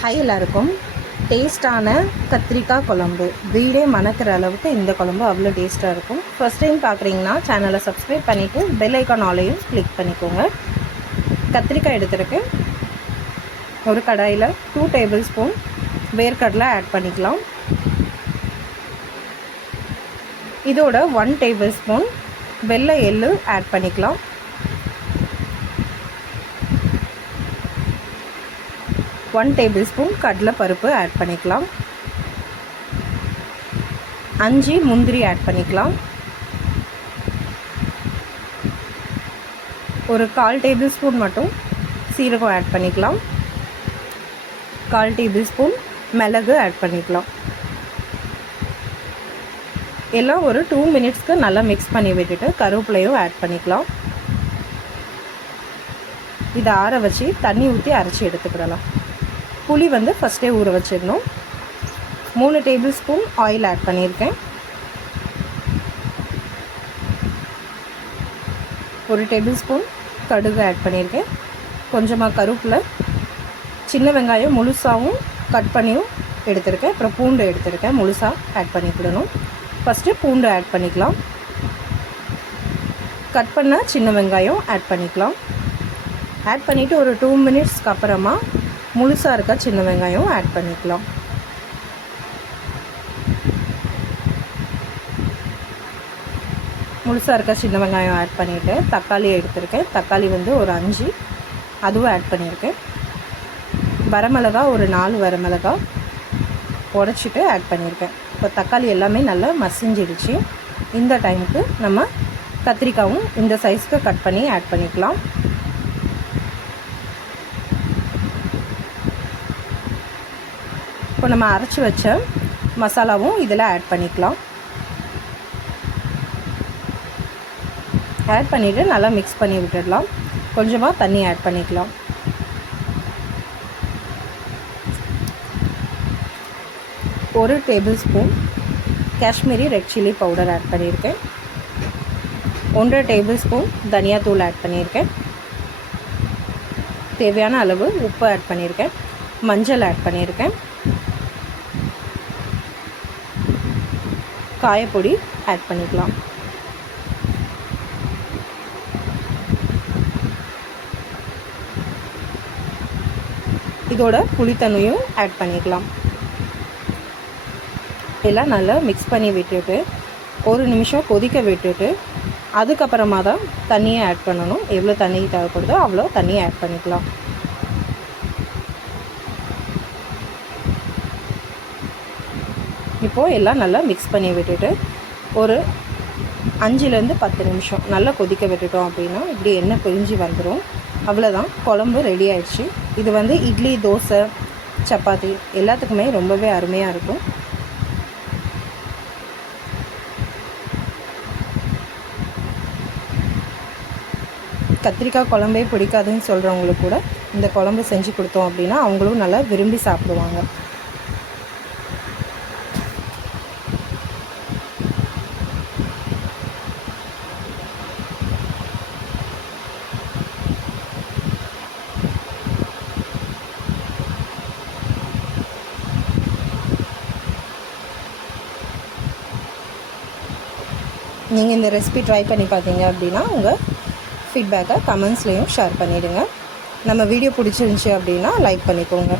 High எல்லாருக்கும் டேஸ்ட்டான கத்திரிக்காய் குழம்பு. வீடே மணக்கிற அளவுக்கு இந்த குழம்பு அவ்வளோ டேஸ்ட்டாக இருக்கும். ஃபஸ்ட் டைம் பார்க்குறீங்கன்னா சேனலை சப்ஸ்கிரைப் பண்ணிவிட்டு பெல் ஐக்கான் ஆலையும் கிளிக் பண்ணிக்கோங்க. கத்திரிக்காய் எடுத்துருக்கு. ஒரு கடாயில் டூ டேபிள் ஸ்பூன் வேர்க்கடலை ஆட் பண்ணிக்கலாம். இதோட ஒன் டேபிள் ஸ்பூன் வெள்ளை எள்ளு ஆட் பண்ணிக்கலாம். ஒன் டேபிள் ஸ்பூன் கடலைப்பருப்பு ஆட் பண்ணிக்கலாம். அஞ்சு முந்திரி ஆட் பண்ணிக்கலாம். ஒரு கால் டேபிள் ஸ்பூன் மட்டும் சீரகம் ஆட் பண்ணிக்கலாம். கால் டேபிள் ஸ்பூன் மிளகு ஆட் பண்ணிக்கலாம். எல்லாம் ஒரு டூ மினிட்ஸ்க்கு நல்லா மிக்ஸ் பண்ணி விட்டுட்டு கருவேப்பிலையும் ஆட் பண்ணிக்கலாம். இதை ஆற வச்சு தண்ணி ஊற்றி அரைச்சி எடுத்துக்கிடலாம். புளி வந்து ஃபஸ்ட்டே ஊற வச்சிடணும். மூணு டேபிள் ஸ்பூன் ஆயில் ஆட் பண்ணியிருக்கேன். ஒரு டேபிள் ஸ்பூன் கடுகு ஆட் பண்ணியிருக்கேன். கொஞ்சமாக கருப்பில் சின்ன வெங்காயம் முழுசாகவும் கட் பண்ணியும் எடுத்திருக்கேன். அப்புறம் பூண்டு எடுத்திருக்கேன். முழுசாக ஆட் பண்ணிக்கிடணும் ஃபஸ்ட்டு பூண்டு ஆட் பண்ணிக்கலாம். கட் பண்ண சின்ன வெங்காயம் ஆட் பண்ணிக்கலாம். ஆட் பண்ணிவிட்டு ஒரு டூ மினிட்ஸ்க்கு அப்புறமா முழுசாக இருக்க சின்ன வெங்காயம் ஆட் பண்ணிக்கலாம். முழுசாக இருக்க சின்ன வெங்காயம் ஆட் பண்ணிவிட்டு தக்காளி எடுத்திருக்கேன். தக்காளி வந்து ஒரு அஞ்சு அதுவும் ஆட் பண்ணியிருக்கேன் வரமிளகா ஒரு நாலு வரமிளகா உடச்சிட்டு ஆட் பண்ணியிருக்கேன் இப்போ தக்காளி எல்லாமே நல்லா மசிஞ்சிடுச்சு. இந்த டைமுக்கு நம்ம கத்திரிக்காவும் இந்த சைஸ்க்கு கட் பண்ணி ஆட் பண்ணிக்கலாம். இப்போ நம்ம அரைச்சி வச்ச மசாலாவும் இதில் ஆட் பண்ணிக்கலாம். ஆட் பண்ணிவிட்டு நல்லா மிக்ஸ் பண்ணி விட்டுடலாம். கொஞ்சமாக தண்ணி ஆட் பண்ணிக்கலாம். ஒரு tablespoon Kashmiri red chilli powder add பண்ணியிருக்கேன். ஒன்றரை டேபிள் ஸ்பூன் தனியாத்தூள் ஆட் பண்ணியிருக்கேன். தேவையான அளவு உப்பு ஆட் பண்ணியிருக்கேன். மஞ்சள் ஆட் பண்ணியிருக்கேன். காயப்பொடி ஆட் பண்ணிக்கலாம். இதோட புளித்தண்ணியும் ஆட் பண்ணிக்கலாம். எல்லாம் நல்லா மிக்ஸ் பண்ணி விட்டுட்டு ஒரு நிமிஷம் கொதிக்க விட்டுட்டு அதுக்கப்புறமா தான் தண்ணியை ஆட் பண்ணணும். எவ்வளோ தண்ணி தேவைப்படுதோ அவ்வளோ தண்ணியை ஆட் பண்ணிக்கலாம். இப்போது எல்லாம் நல்லா மிக்ஸ் பண்ணி விட்டுட்டு ஒரு அஞ்சுலேருந்து பத்து நிமிஷம் நல்லா கொதிக்க விட்டுட்டோம் அப்படின்னா இப்படி எண்ணெய் பிரிஞ்சு வந்துடும் அவ்வளோதான் குழம்பு ரெடி ஆயிடுச்சு. இது வந்து இட்லி தோசை சப்பாத்தி எல்லாத்துக்குமே ரொம்பவே அருமையாக இருக்கும். கத்திரிக்காய் குழம்பே பிடிக்காதுன்னு சொல்கிறவங்களுக்கு கூட இந்த குழம்பு செஞ்சு கொடுத்தோம் அப்படின்னா அவங்களும் நல்லா விரும்பி சாப்பிடுவாங்க. நீங்கள் இந்த ரெசிபி ட்ரை பண்ணி பார்த்தீங்க அப்படின்னா உங்கள் ஃபீட்பேக்கை கமெண்ட்ஸ்லேயும் ஷேர் பண்ணிவிடுங்க நம்ம வீடியோ பிடிச்சிருந்துச்சி அப்படின்னா லைக் பண்ணிக்கோங்க.